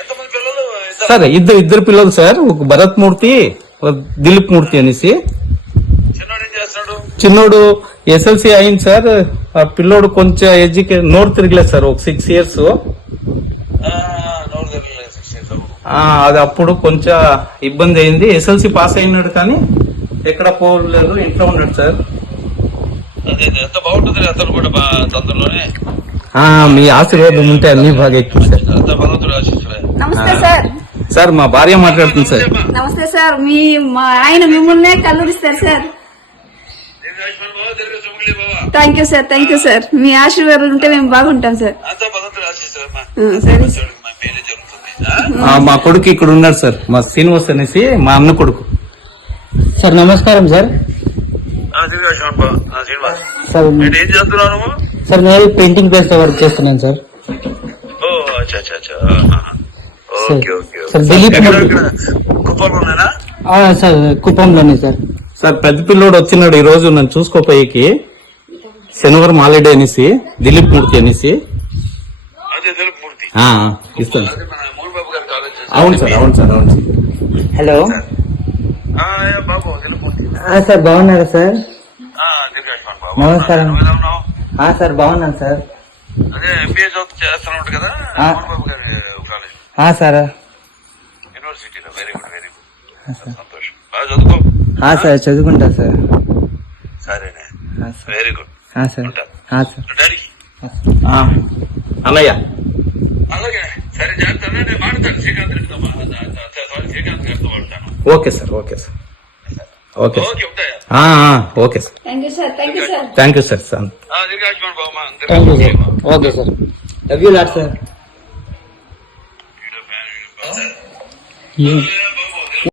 ఎంతమంది పిల్లలు? సార్ ఇద్దరు పిల్లలు సార్, ఒక భరత్ మూర్తి, ఒక దిలీప్ మూర్తి అనేసి. చిన్నోడు ఏం చేస్తున్నాడు? చిన్నోడు ఎస్ఎల్సి అయింది సార్. ఆ పిల్లోడు కొంచెం నోరు తిరగలేదు సార్, ఒక 6 years. అది అప్పుడు కొంచెం ఇబ్బంది అయింది. ఎస్ఎల్సి పాస్ అయినాడు కానీ ఎక్కడ పోలేదు, ఇంట్లో ఉన్నాడు సార్. అదే ఎంత బాగుంటుంది అతను కూడా తొందరలోనే. మీ ఆశీర్వాదం ఉంటే అన్ని బాగా ఎక్కువ సార్. అంత భగవంతుడు ఆశిస్తులే. నమస్తే సార్. సార్ మా భార్య మాట్లాడుతుంది సార్. నమస్తే సార్. మా ఆయన మిమ్మల్నే కల్లుడిస్తారు sir. Thank you sir, thank you sir. మీ ఆశీర్వాదం ఉంటే మేము బాగుంటాం సార్. అంత భగవంతుడు ఆశిస్తులమ్మా. సరే మేలు జరుగుతుంది. మా కొడుకు ఇక్కడ ఉన్నాడు సార్, మా శ్రీనివాస్ అనేసి, మా అన్న కొడుకు సార్. నమస్కారం సార్. శ్రీనివాస్ సార్ ఏం చేస్తున్నావు నువ్వు? సార్ నేను పెయింటింగ్ ప్లేస్ లో వర్క్ చేస్తున్నాను సార్. ఓ అచ్చా అచ్చా అచ్చా. Sir. Okay okay. Sir Dilip కుప్పంలోనేనా? సార్ కుప్పంలోనే సార్. సార్ పెద్ద పిల్లోడు వచ్చినాడు ఈ రోజు నన్ను చూసుకోపోయేకి. శనివారం హాలిడే అనేసి, దిలీప్ మూర్తి అనేసి. అదే తెలుపు మూర్తి. ఇస్తాను. అదే మన మూలబాబు గారి కాలేజ్. అవును సార్, అవును సార్, అవును సార్. హలో బాబు తెలుపు మూర్తి. సార్ బాగున్నారా సార్? దీర్ఘాయుష్మాన్ బాబు. నమస్కారం. నువ్వు ఎలా ఉన్నావు? సార్ బాగున్నాను సార్. అదే ఎంబీఏ చేస్తున్నావు కదా మూలబాబు గారి కాలేజ్ సార్. యూనివర్సిటీలో. Very good very good. సంతోషం. బాగా చదువుకో. సార్ చదువుకుంటా సార్. సరేనే. Very good. సార్. ఉంటా. సార్. డాడీకి అన్నయ్య అలాగే. సరే జాగ్రత్త. నేను మాడతాను శ్రీకాంత్ రెడ్డితో. శ్రీకాంత్ గారితో మాడతాను. Okay sir, okay sir, okay sir. Okay ఉంటాయా? Okay sir. Thank you sir, thank you sir. Thank you sir. Sir దీర్ఘాయుష్మాన్ బాబు. Thank you sir. Okay sir. Love you lot sir.